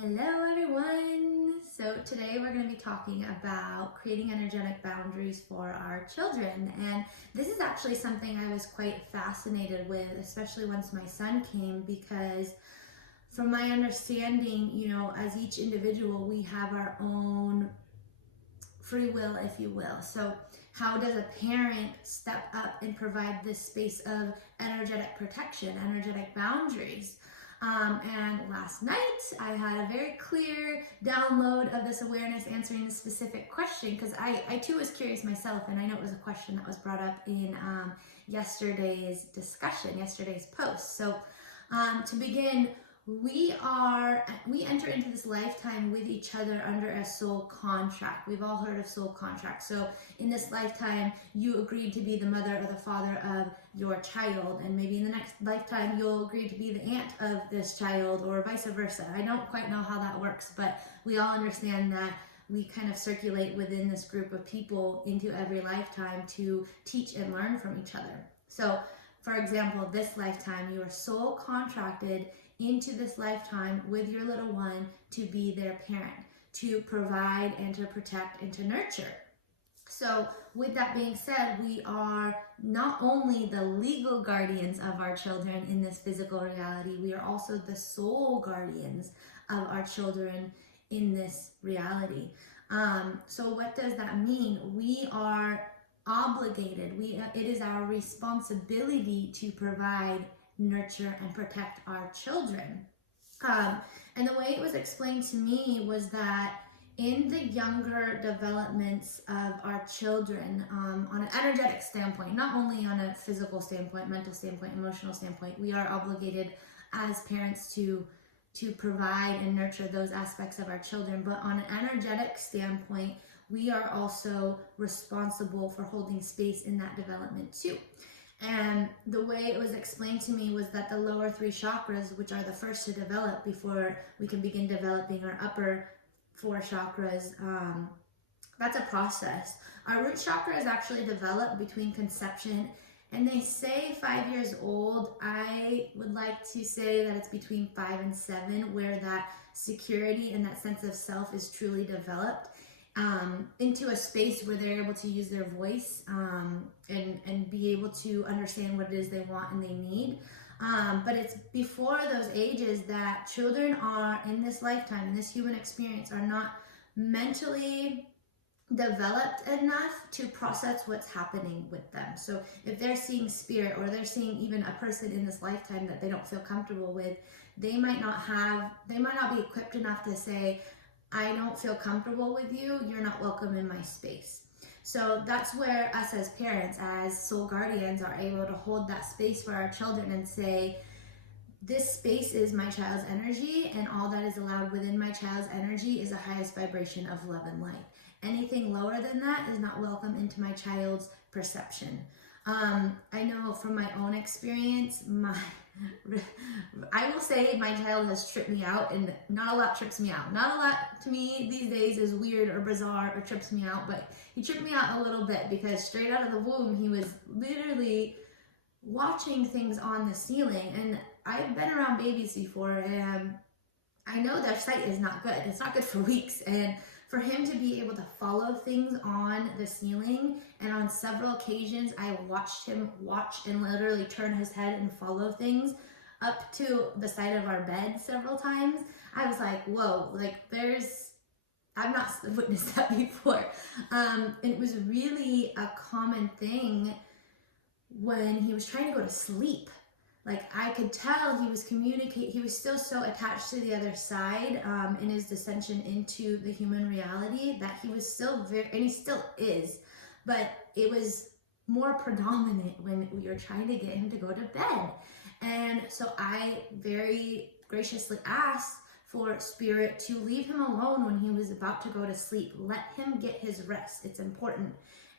Hello everyone! So today we're going to be talking about creating energetic boundaries for our children, and this is actually something I was quite fascinated with, especially once my son came, because from my understanding, as each individual we have our own free will, if you will. So how does a parent step up and provide this space of energetic protection, energetic boundaries? And last night I had a very clear download of this awareness answering this specific question, because I too was curious myself, and I know it was a question that was brought up in yesterday's discussion, yesterday's post. So to begin, we enter into this lifetime with each other under a soul contract. We've all heard of soul contract. So in this lifetime, you agreed to be the mother or the father of your child, and maybe in the next lifetime you'll agree to be the aunt of this child, or vice versa. I don't quite know how that works, but we all understand that we kind of circulate within this group of people into every lifetime to teach and learn from each other. So for example, this lifetime, you are soul contracted into this lifetime with your little one to be their parent, to provide and to protect and to nurture. So with that being said, we are not only the legal guardians of our children in this physical reality, we are also the soul guardians of our children in this reality. So what does that mean? We are obligated, it is our responsibility to provide, nurture, and protect our children. And the way it was explained to me was that in the younger developments of our children, on an energetic standpoint, not only on a physical standpoint, mental standpoint, emotional standpoint, we are obligated as parents to provide and nurture those aspects of our children. But on an energetic standpoint, we are also responsible for holding space in that development too. And the way it was explained to me was that the lower three chakras, which are the first to develop before we can begin developing our upper four chakras, that's a process. Our root chakra is actually developed between conception and they say 5 years old. I would like to say that it's between 5 and 7, where that security and that sense of self is truly developed into a space where they're able to use their voice and be able to understand what it is they want and they need. But it's before those ages that children are, in this lifetime, in this human experience, are not mentally developed enough to process what's happening with them. So if they're seeing spirit, or they're seeing even a person in this lifetime that they don't feel comfortable with, they might not be equipped enough to say, I don't feel comfortable with you, you're not welcome in my space. So that's where us as parents, as soul guardians, are able to hold that space for our children and say, this space is my child's energy, and all that is allowed within my child's energy is the highest vibration of love and light. Anything lower than that is not welcome into my child's perception. I know from my own experience, I will say my child has tripped me out, and not a lot trips me out. Not a lot to me these days is weird or bizarre or trips me out, but he tripped me out a little bit because straight out of the womb, he was literally watching things on the ceiling. And I've been around babies before, and I know their sight is not good. It's not good for weeks. And for him to be able to follow things on the ceiling, and on several occasions I watched him watch and literally turn his head and follow things up to the side of our bed several times, I was like, whoa, like I've not witnessed that before. And it was really a common thing when he was trying to go to sleep. Like I could tell he was still so attached to the other side in his descension into the human reality, that he was still and he still is, but it was more predominant when we were trying to get him to go to bed. And so I very graciously asked for spirit to leave him alone when he was about to go to sleep. Let him get his rest. It's important.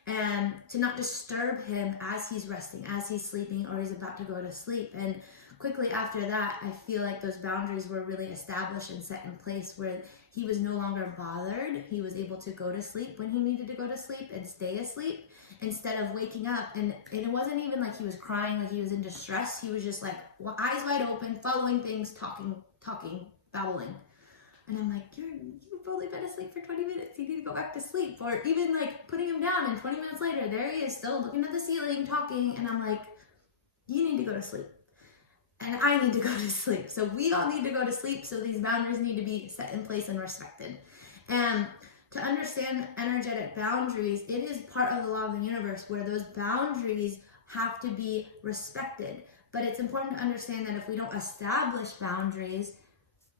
And to not disturb him as he's resting, as he's sleeping, or he's about to go to sleep. And quickly after that, I feel like those boundaries were really established and set in place, where he was no longer bothered. He was able to go to sleep when he needed to go to sleep and stay asleep instead of waking up. And it wasn't even like he was crying, like he was in distress. He was just like eyes wide open, following things, talking, babbling. And I'm like, you've only been asleep for 20 minutes. You need to go back to sleep. Or even like putting him down and 20 minutes later, there he is still looking at the ceiling, talking. And I'm like, you need to go to sleep. And I need to go to sleep. So we all need to go to sleep. So these boundaries need to be set in place and respected. And to understand energetic boundaries, it is part of the law of the universe where those boundaries have to be respected. But it's important to understand that if we don't establish boundaries,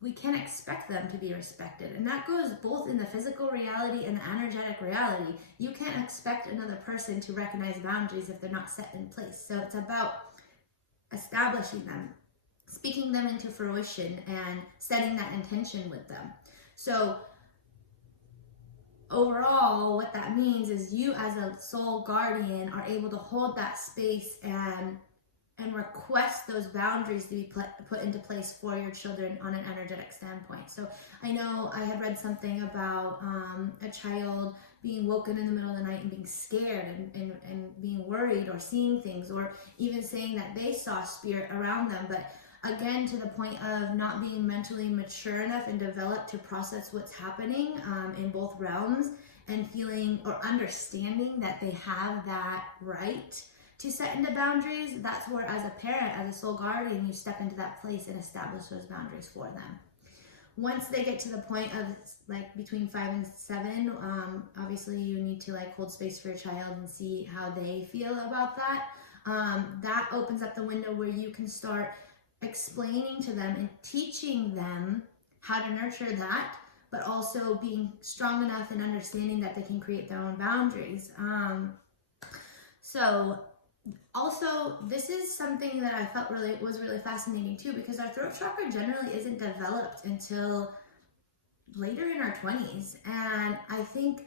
we can't expect them to be respected. And that goes both in the physical reality and the energetic reality. You can't expect another person to recognize boundaries if they're not set in place. So it's about establishing them, speaking them into fruition, and setting that intention with them. So overall, what that means is you as a soul guardian are able to hold that space and request those boundaries to be put into place for your children on an energetic standpoint. So I know I had read something about a child being woken in the middle of the night and being scared and being worried, or seeing things, or even saying that they saw spirit around them. But again, to the point of not being mentally mature enough and developed to process what's happening in both realms, and feeling or understanding that they have that right to set into boundaries. That's where, as a parent, as a soul guardian, you step into that place and establish those boundaries for them. Once they get to the point of like between 5 and 7, obviously you need to like hold space for your child and see how they feel about that. That opens up the window where you can start explaining to them and teaching them how to nurture that, but also being strong enough and understanding that they can create their own boundaries. So also, this is something that I felt was really fascinating too, because our throat chakra generally isn't developed until later in our 20s. And I think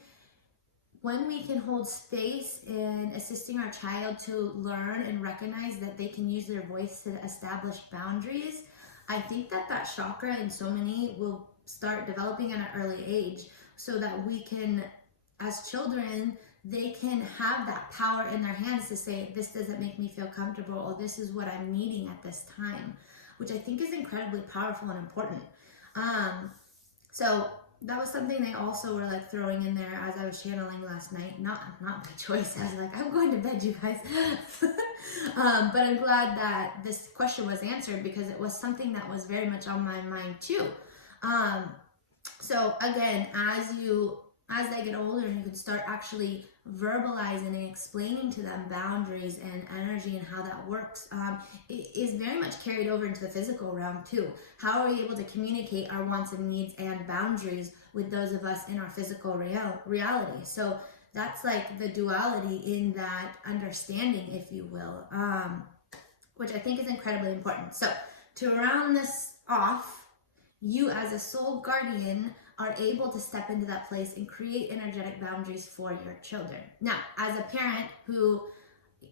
when we can hold space in assisting our child to learn and recognize that they can use their voice to establish boundaries, I think that chakra in so many will start developing at an early age, so that we can, as children, they can have that power in their hands to say, this doesn't make me feel comfortable, or this is what I'm needing at this time, which I think is incredibly powerful and important. So that was something they also were like throwing in there as I was channeling last night. Not my choice. I was like, I'm going to bed, you guys. But I'm glad that this question was answered, because it was something that was very much on my mind too. So again, as they get older, you can start actually verbalizing and explaining to them boundaries and energy and how that works. It is very much carried over into the physical realm too. How are we able to communicate our wants and needs and boundaries with those of us in our physical reality? So that's like the duality in that understanding, if you will, which I think is incredibly important. So to round this off, you as a soul guardian are able to step into that place and create energetic boundaries for your children. Now, as a parent who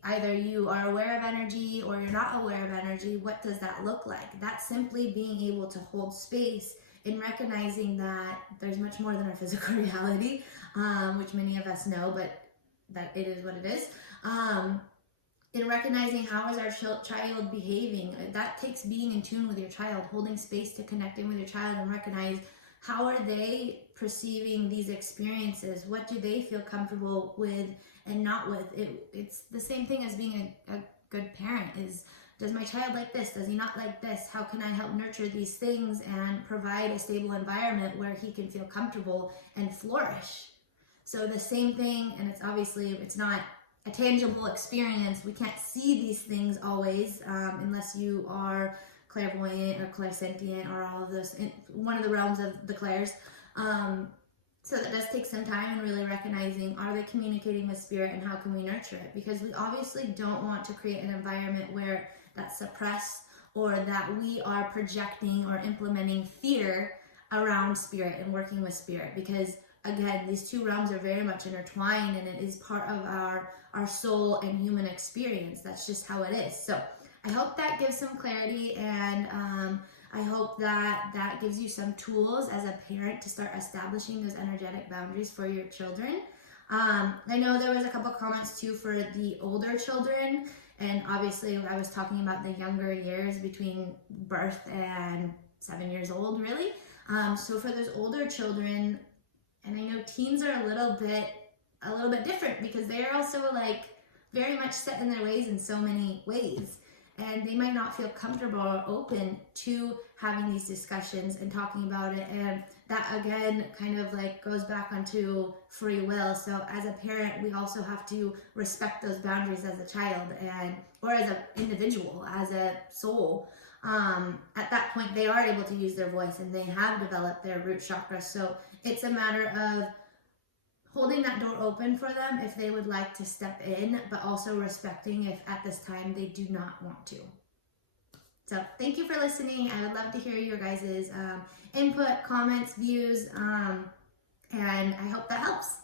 either you are aware of energy or you're not aware of energy, what does that look like? That's simply being able to hold space in recognizing that there's much more than our physical reality, which many of us know, but that it is what it is. In recognizing how is our child behaving, that takes being in tune with your child, holding space to connecting with your child and recognize how are they perceiving these experiences? What do they feel comfortable with and not with? It's the same thing as being a good parent. Does my child like this? Does he not like this? How can I help nurture these things and provide a stable environment where he can feel comfortable and flourish? So the same thing, and it's not a tangible experience. We can't see these things always unless you are clairvoyant or clairsentient or all of those in one of the realms of the clairs. So that does take some time, and really recognizing, are they communicating with spirit and how can we nurture it? Because we obviously don't want to create an environment where that's suppressed, or that we are projecting or implementing fear around spirit and working with spirit, because again, these two realms are very much intertwined, and it is part of our soul and human experience. That's just how it is. So I hope that gives some clarity, and I hope that gives you some tools as a parent to start establishing those energetic boundaries for your children. I know there was a couple comments too for the older children, and obviously I was talking about the younger years between birth and 7 years old, really. So for those older children, and I know teens are a little bit different because they are also like very much set in their ways in so many ways. And they might not feel comfortable or open to having these discussions and talking about it. And that again kind of like goes back onto free will. So as a parent, we also have to respect those boundaries as a child and or as an individual, as a soul. At that point, they are able to use their voice and they have developed their root chakra. So it's a matter of holding that door open for them if they would like to step in, but also respecting if at this time they do not want to. So thank you for listening. I would love to hear your guys' input, comments, views, and I hope that helps.